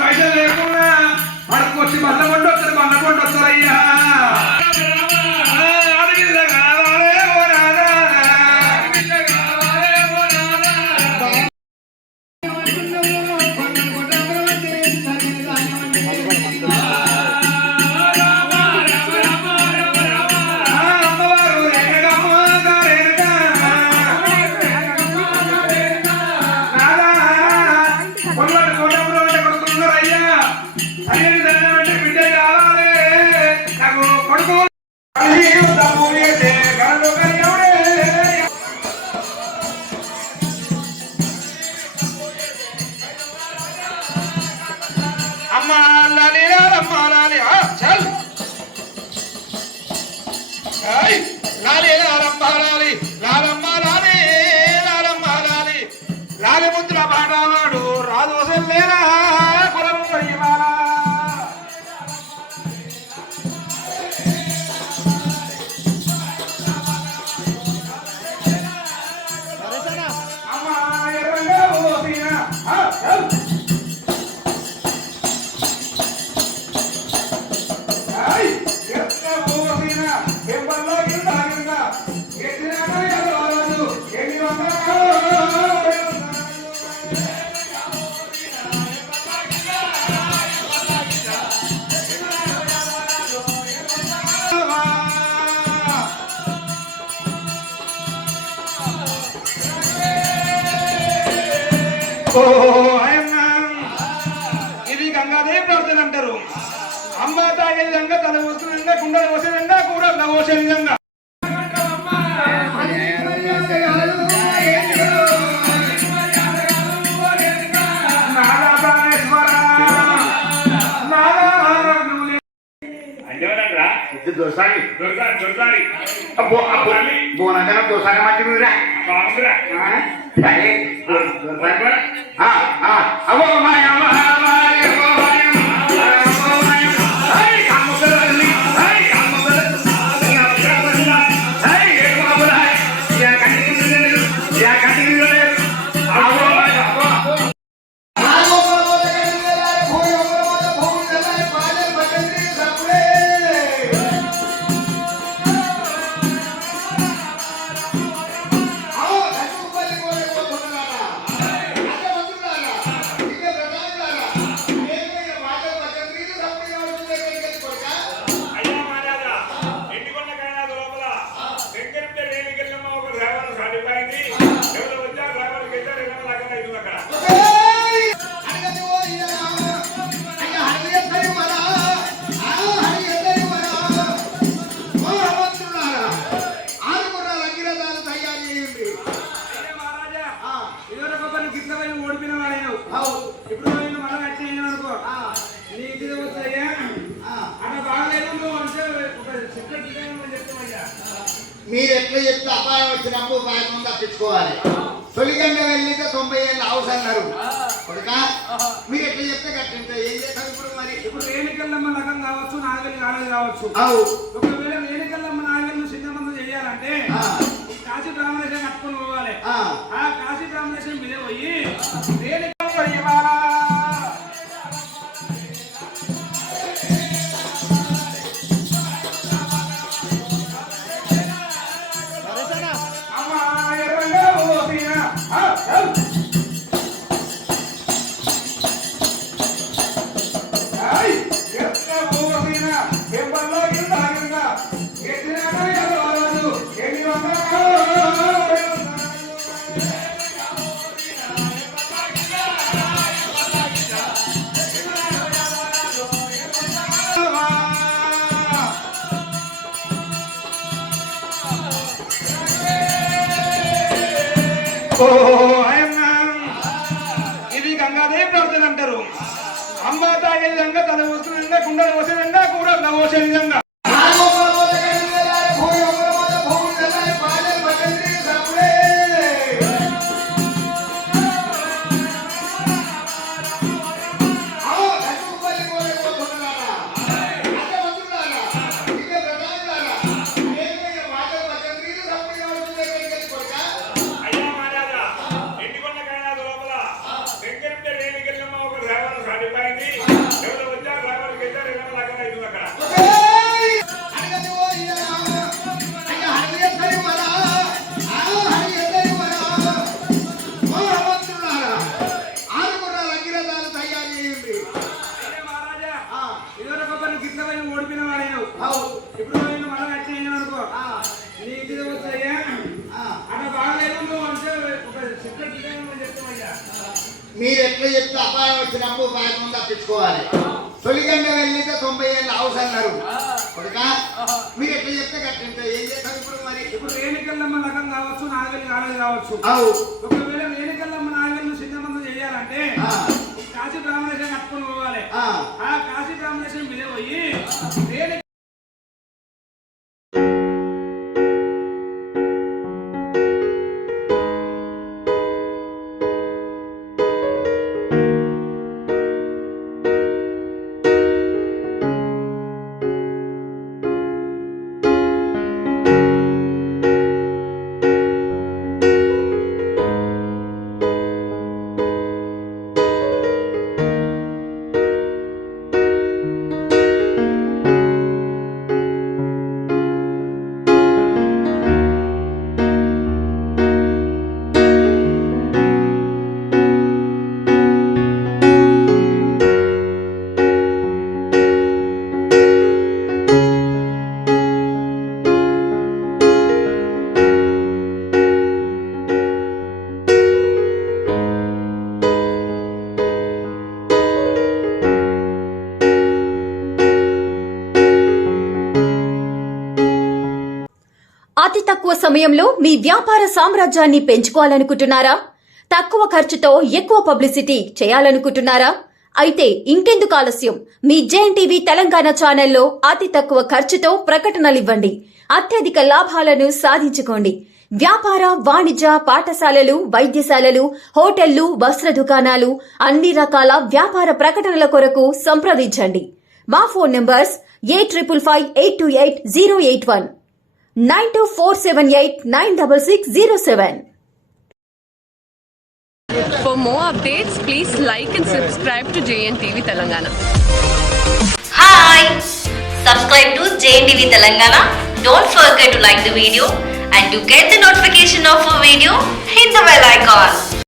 పైసలు లేకుండా పడుకొచ్చి బండ కొండ వస్తారయ్యా రాజముద్ర పాటవాడు రాజు వసలేరా కులము పరిమాణ అమ్మా ఎర్రంగా పోసిన పెంపల్లో కింద ఎన్ని ఇది గంగాదేవి ప్రార్థన అంటారు. అమ్మ తాగే విధంగా తల పోసిన విధంగా కుండలు పోసే విధంగా కూరలు పోసే విధంగా బోనకన్నా దోసాగా మంచి మీరా అవ్వ మీరు ఎట్లా చెప్తే అపాయం వచ్చినప్పుడు భయం తప్పించుకోవాలి. తొలిగంగా వెళ్ళితే 90 ఏళ్ళు హౌస్ అన్నారు కొడుక. మీరు ఎట్లా చెప్తే కట్టింటే ఏం చేస్తాం ఇప్పుడు? మరి ఇప్పుడు రేణుకెళ్ళమ్మ లగం కావచ్చు, నాగలి కాలేదు కావచ్చు. ఒకవేళ రేణుకెళ్ళమ్మ నాగలు సిద్ధమంతం చేయాలంటే కాశీ బ్రాహ్మణేశ్వరం కట్టుకొని పోవాలి. ఆ కాశీ బ్రాహ్మణేశ్వరం మీద పోయి రేణుకెళ్ళమ్మ పరిమాణా ఇది గంగాదేవి ప్రార్థన అంటారు. అమ్మ తాగే విధంగా తల పోసిన విధంగా కుండలు పోసే విధంగా కూరలు పోసే విధంగా చిన్న విధానం చెప్తామయ్యా. మీరు ఎట్లా చెప్తే అపాయం వచ్చినప్పుడు భయం తప్పించుకోవాలి. తొలిగండ వెళ్ళితే 90 ఏళ్ళ హౌస్ అన్నారు కొడుక. మీరు ఎట్లా చెప్తే కట్టింటే ఏం చేస్తాం ఇప్పుడు మరి? ఇప్పుడు రేణుకెళ్ళమ్మ లగం కావచ్చు, నాగలి కాలేదు కావచ్చు. ఒకవేళ రేణుకెళ్ళమ్మ నాగలు సిద్ధమంతం చేయాలంటే కాశీ బ్రాహ్మణేశ్వరం కట్టుకొని పోవాలి. ఆ కాశీ బ్రాహ్మణేశ్వరం మీద పోయి రేణు అతి తక్కువ సమయంలో మీ వ్యాపార సామ్రాజ్యాన్ని పెంచుకోవాలనుకుంటున్నారా? తక్కువ ఖర్చుతో ఎక్కువ పబ్లిసిటీ చేయాలనుకుంటున్నారా? అయితే ఇంకెందుకు ఆలస్యం? మీ జేఎన్టీవీ తెలంగాణ ఛానల్లో అతి తక్కువ ఖర్చుతో ప్రకటనలివ్వండి. అత్యధిక లాభాలను సాధించుకోండి. వ్యాపార, వాణిజ్య, పాఠశాలలు, వైద్యశాలలు, హోటళ్లు, వస్త్ర దుకాణాలు, అన్ని రకాల వ్యాపార ప్రకటనల కొరకు సంప్రదించండి. మా phone numbers 8558288081 9247896607. For more updates, please like and subscribe to JNTV Telangana. Hi! Subscribe to JNTV Telangana. Don't forget to like the video and to get the notification of a video, hit the bell icon.